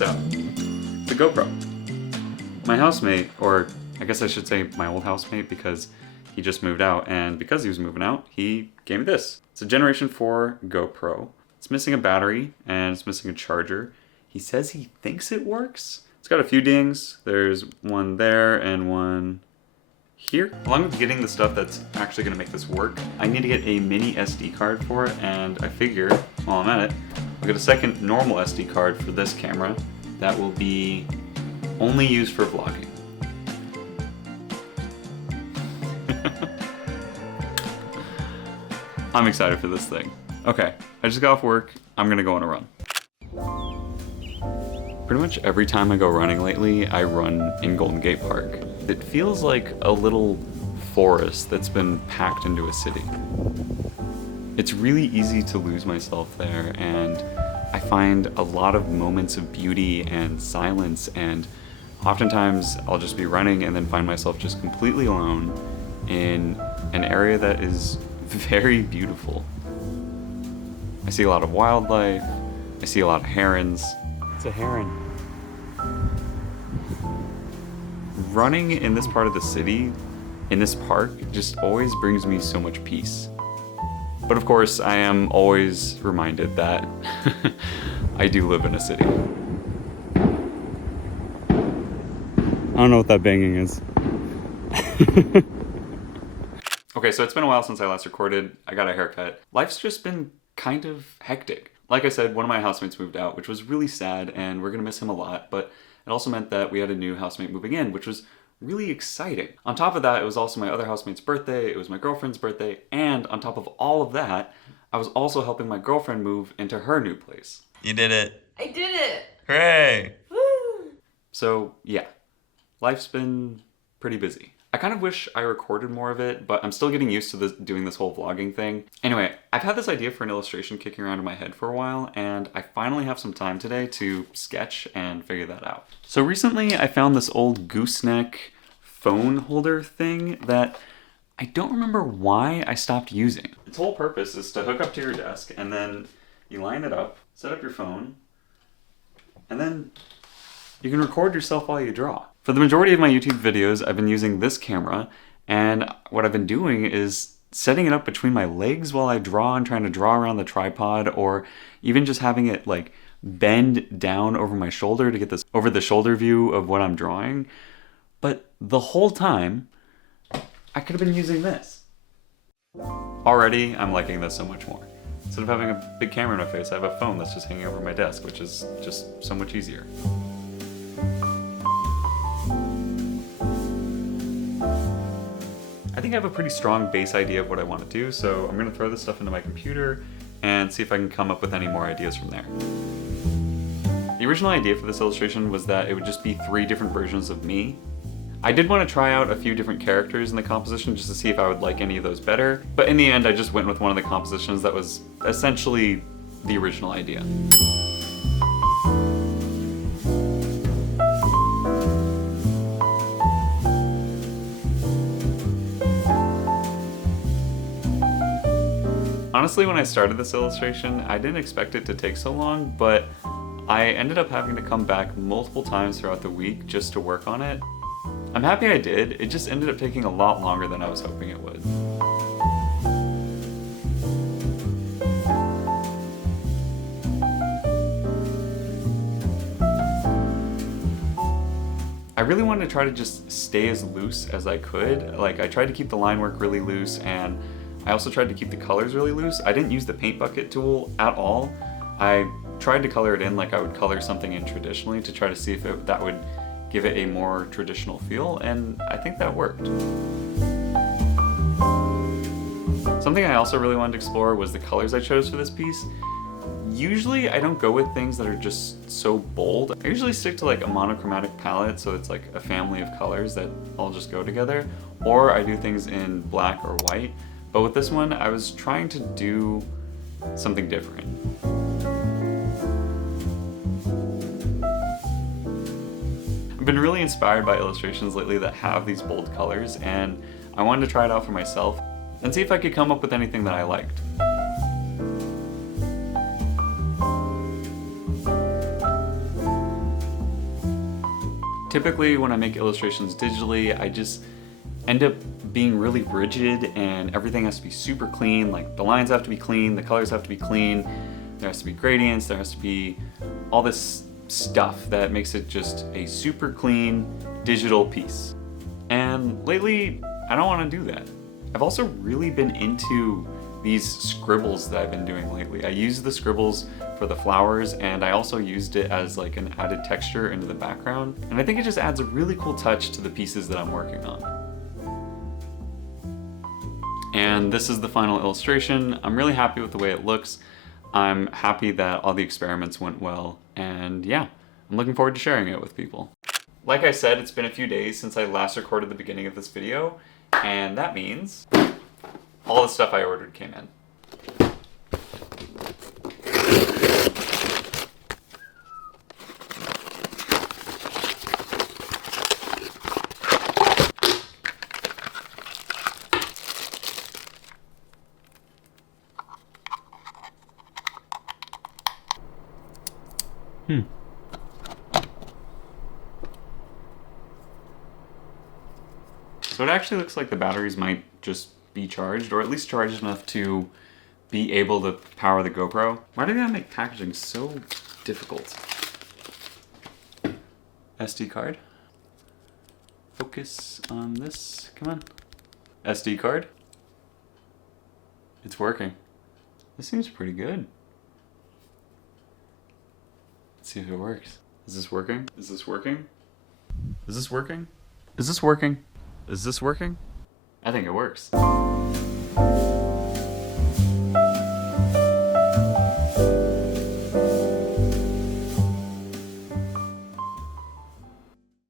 this out. It's a GoPro. My housemate, or I guess I should say my old housemate because he just moved out, and because he was moving out, he gave me this. It's a Generation 4 GoPro. It's missing a battery and it's missing a charger. He says he thinks it works. It's got a few dings. There's one there and one here. Along with getting the stuff that's actually gonna make this work, I need to get a mini SD card for it, and I figure while I'm at it, I'll get a second normal SD card for this camera that will be only used for vlogging. I'm excited for this thing. Okay, I just got off work. I'm gonna go on a run. Pretty much every time I go running lately, I run in Golden Gate Park. It feels like a little forest that's been packed into a city. It's really easy to lose myself there, and I find a lot of moments of beauty and silence, and oftentimes I'll just be running and then find myself just completely alone in an area that is very beautiful. I see a lot of wildlife, I see a lot of herons. It's a heron. Running in this part of the city, in this park, just always brings me so much peace. But of course, I am always reminded that I do live in a city. I don't know what that banging is. Okay, so it's been a while since I last recorded. I got a haircut. Life's just been kind of hectic. Like I said, one of my housemates moved out, which was really sad, and we're gonna miss him a lot, but it also meant that we had a new housemate moving in, which was really exciting. On top of that, it was also my other housemate's birthday, it was my girlfriend's birthday, and on top of all of that, I was also helping my girlfriend move into her new place. You did it. I did it! Hooray! Woo! So yeah, life's been pretty busy. I kind of wish I recorded more of it, but I'm still getting used to doing this whole vlogging thing. Anyway, I've had this idea for an illustration kicking around in my head for a while, and I finally have some time today to sketch and figure that out. So recently I found this old gooseneck phone holder thing that I don't remember why I stopped using. Its whole purpose is to hook up to your desk, and then you line it up, set up your phone, and then you can record yourself while you draw. For the majority of my YouTube videos, I've been using this camera, and what I've been doing is setting it up between my legs while I draw and trying to draw around the tripod, or even just having it like bend down over my shoulder to get this over the shoulder view of what I'm drawing. But the whole time, I could have been using this. Already, I'm liking this so much more. Instead of having a big camera in my face, I have a phone that's just hanging over my desk, which is just so much easier. I think I have a pretty strong base idea of what I want to do, so I'm going to throw this stuff into my computer and see if I can come up with any more ideas from there. The original idea for this illustration was that it would just be 3 different versions of me. I did want to try out a few different characters in the composition just to see if I would like any of those better, but in the end I just went with one of the compositions that was essentially the original idea. Honestly, when I started this illustration, I didn't expect it to take so long, but I ended up having to come back multiple times throughout the week just to work on it. I'm happy I did, it just ended up taking a lot longer than I was hoping it would. I really wanted to try to just stay as loose as I could. Like, I tried to keep the line work really loose, and I also tried to keep the colors really loose. I didn't use the paint bucket tool at all. I tried to color it in like I would color something in traditionally to try to see if that would give it a more traditional feel, and I think that worked. Something I also really wanted to explore was the colors I chose for this piece. Usually I don't go with things that are just so bold. I usually stick to like a monochromatic palette, so it's like a family of colors that all just go together, or I do things in black or white. But with this one, I was trying to do something different. I've been really inspired by illustrations lately that have these bold colors, and I wanted to try it out for myself and see if I could come up with anything that I liked. Typically when I make illustrations digitally, I just end up being really rigid and everything has to be super clean. Like the lines have to be clean, the colors have to be clean, there has to be gradients, there has to be all this stuff that makes it just a super clean digital piece. And lately, I don't want to do that. I've also really been into these scribbles that I've been doing lately. I use the scribbles for the flowers, and I also used it as like an added texture into the background. And I think it just adds a really cool touch to the pieces that I'm working on. And this is the final illustration. I'm really happy with the way it looks. I'm happy that all the experiments went well, and yeah, I'm looking forward to sharing it with people. Like I said, it's been a few days since I last recorded the beginning of this video, and that means all the stuff I ordered came in. So it actually looks like the batteries might just be charged, or at least charged enough to be able to power the GoPro. Why do they make packaging so difficult? SD card. Focus on this, come on. SD card. It's working. This seems pretty good. Let's see if it works. Is this working? Is this working? Is this working? Is this working? Is this working? I think it works.